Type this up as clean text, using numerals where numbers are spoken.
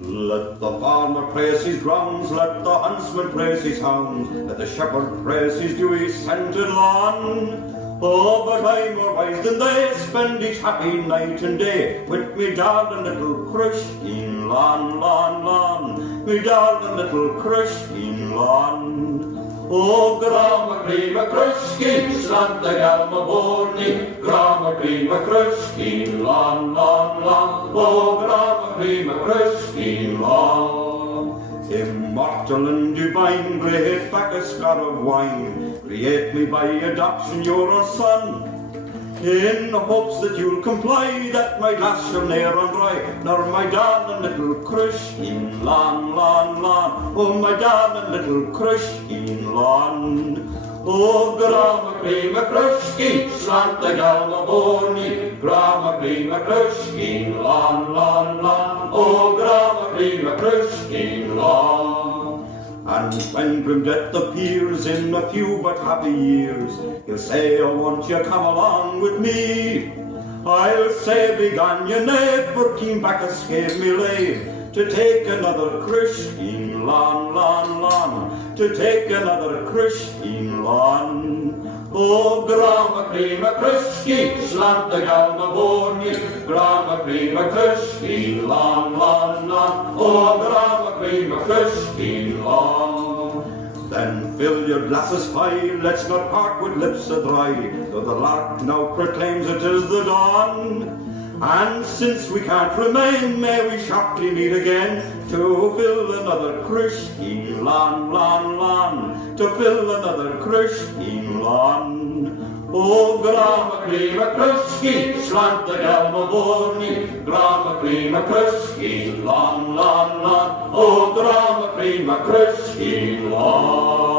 Let the farmer praise his grounds, let the huntsman praise his hounds, let the shepherd praise his dewy-scented lawn. Oh, but I'm more wise than they, spend each happy night and day with me darling little Christine lawn, lawn, lawn, me darling little Christine lawn. Oh, grama prima Christine, slanta galma borni, grama prima Christine lawn, lawn, lawn, oh, grama prima Christine lawn. Immortal and divine, great Bacchus, god of wine, create me by adoption, your son, in hopes that you'll comply, that my glass shall ne'er run dry, nor my darling little Christine lawn, lawn, lawn, oh, my darling little Christine lawn. Oh, grama prima Christine, slanta galma borni, grama prima Christine lawn, lawn, lawn, oh, grama prima Christine lawn. And when grim death appears in a few but happy years, he'll say, oh, won't you come along with me? I'll say, begone you knave, for King Bacchus gave me leave to take another Christine lawn, lawn, lawn, to take another Christine lawn. Oh, grama prima Christine, slanta galma borni, grama prima Christine lawn, lawn, lawn, oh, grama prima Christine lawn. Then fill your glasses high, let's not part with lips a-dry, though the lark now proclaims it is the dawn. And since we can't remain, may we shortly meet again to fill another Christine lawn, lawn, lawn, to fill another Christine lawn. Oh, grama prima Christine, slanta galma borni, grama prima Christine lawn, lawn, lawn, oh, grama prima Christine lawn.